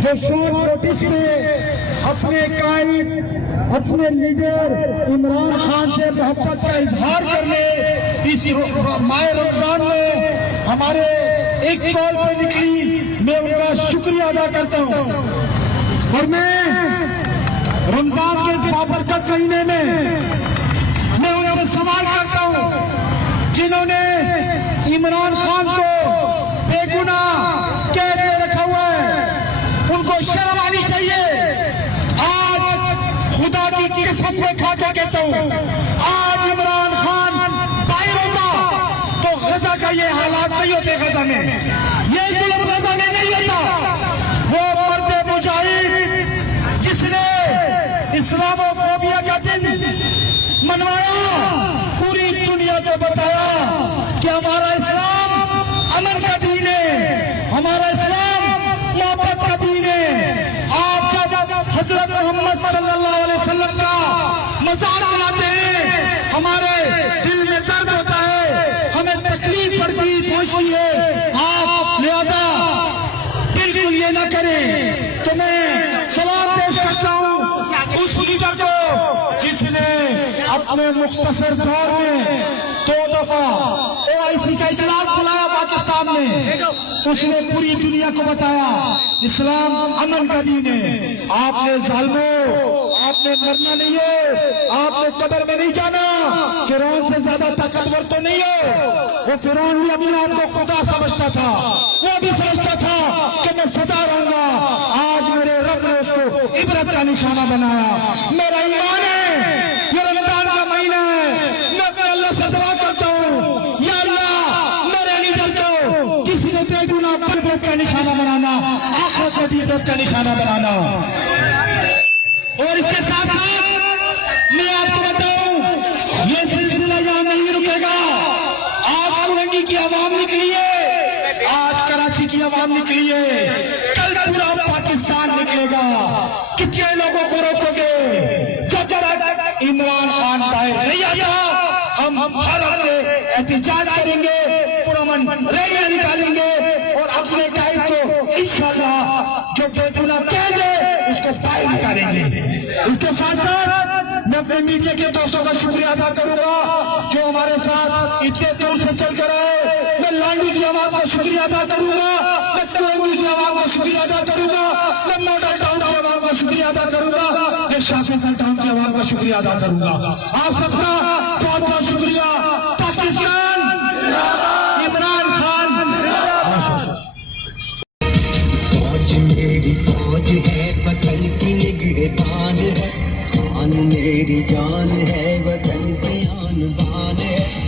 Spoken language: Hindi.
जो शॉर्ट नोटिस में अपने कायद, अपने लीडर इमरान खान से मोहब्बत का इजहार करने इस माह रमजान में हमारे एक कॉल पे निकली, मैं उनका शुक्रिया अदा करता हूँ। और मैं रमजान के इस बाबरकत महीने में मैं उनसे सवाल करता हूँ, जिन्होंने इमरान खान को बेगुनाह कैद में रखा हुआ है, उनको शर्म आनी चाहिए। आज खुदा की कसम से खा के कहता हूँ, आज इमरान खान बाहर होता तो गजा का ये हालात नहीं होते, गजा में ये जुल्म गजा में नहीं होता। वो मर्द मुजाहिद जिसने इस्लामोफोबिया का दिन मनवाया, पूरी दुनिया को बताया कि हमारा इस्लाम अमन का दीन है, हमारा इस्लाम मोहब्बत का दीन है। आप जब हजरत मोहम्मद सल्लल्लाहु अलैहि वसल्लम का मजाक बनाते हैं, हमारे दिल में दर्द होता है, हमें तकलीफ पहुंचती है। आप लिहाजा बिल्कुल ये ना करें। तो मैं सलाम पेश करता हूँ उस लीडर को जिसने अपने मुख्तसर दौर में 2 दफा OIC का इजलास बुलाया पाकिस्तान में, उसने पूरी दुनिया को बताया इस्लाम अमन का दीन है। आपने जालिमों, आपने मरना नहीं है, आपने कब्र में नहीं जाना। फिरौन से ज्यादा ताकतवर तो नहीं हो। वो फिरौन भी अपने आप को खुदा समझता था, वो भी समझता था कि मैं सदा रहूंगा। आज मेरे रब ने उसको इबरत का निशाना बनाया। मेरा ईमान है, ये रमजान का महीना है, मैं अपने अल्लाह से दुआ करता हूँ, या अल्लाह मेरे लीडर को किसी ने बेगुनाह इबरत का निशाना बनाना, आखिरत में भी इबरत का निशाना बनाना। और इसके साथ साथ मैं आपको बताऊं, ये सिलसिला यहाँ नहीं रुकेगा। आज कुरंगी की आवाम निकली है, आज कराची की आवाम निकली है, कल पूरा पाकिस्तान निकलेगा। कितने लोगों को रोकोगे? जब तक इमरान खान बाहर नहीं आता, हम हर हफ्ते एहतजाज करेंगे, पुरअमन रैलियां निकालेंगे और अपने कायद को इंशाअल्लाह जो बेगुनाह कह दे उसको बाहर निकालेंगे। इसके साथ साथ मैं अपने मीडिया के दोस्तों का शुक्रिया अदा करूंगा जो हमारे साथ इतने दूर से चल कर आए। मैं लांडी की आवाम का शुक्रिया अदा करूंगा, मैं कुरंगी की आवाम का शुक्रिया अदा करूंगा, मैं मॉडल टाउन की आवाम का शुक्रिया अदा करूंगा, मैं शाफिसल टाउन की आवाम का शुक्रिया अदा करूंगा। आप सबका बहुत बहुत शुक्रिया। पाकिस्तान, इमरान खान। फौज मेरी फौज है, वतन की निगहबान है, खान मेरी जान है, वतन की आन बान है।